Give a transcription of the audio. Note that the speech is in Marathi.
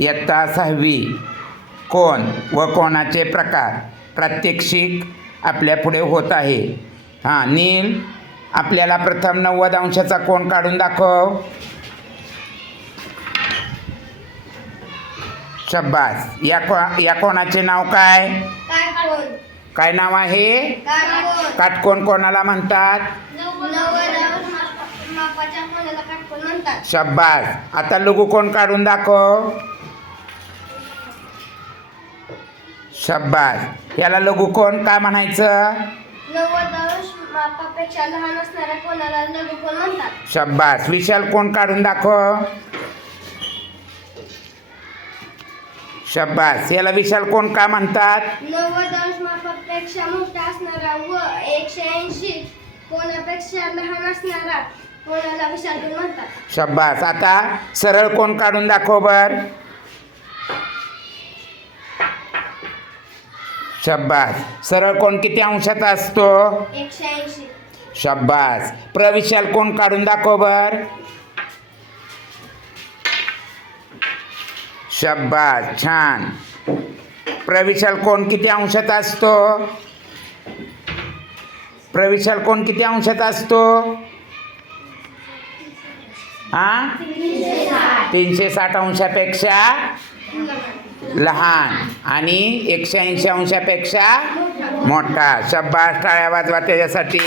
इयत्ता 6वी कोन व कोनाचे प्रकार प्रात्यक्षिक आपल्या पुढे होत आहे. हां नील, आपल्याला प्रथम 90 अंशाचा कोन काढून दाखव. शब्बास. या कोणाचे नाव काय? काय नाव आहे? काटकोन कोणाला म्हणतात? शब्बास. आता लघुकोन काढून दाखव. शब्बास. याला लघुकोन काय म्हणायचं? 90 अंश मापापेक्षा लहान असणाऱ्या कोणाला लघुकोन म्हणतात. शब्बास. विशाल कोन काढून दाखव. शब्बास. याला विशाल कोन का म्हणतात? 90 अंश मापापेक्षा मोठा असणारा व 180 कोनापेक्षा लहान असणारा कोणाला विशाल कोन म्हणतात. शब्बास. आता सरळ कोन काढून दाखव बर. शब्बास. सरळ कोन किती अंशाचा असतो? 180. शब्बास. प्रविशाल कोन काढून दाखव बर. शब्बास. छान. प्रविशाल कोन किती अंशाचा असतो? प्रविशाल कोन किती अंशाचा असतो? 360 अंशापेक्षा लहान आणि 180 अंशापेक्षा मोठा. शब्बास. टाळ्या वाजवा त्याच्यासाठी.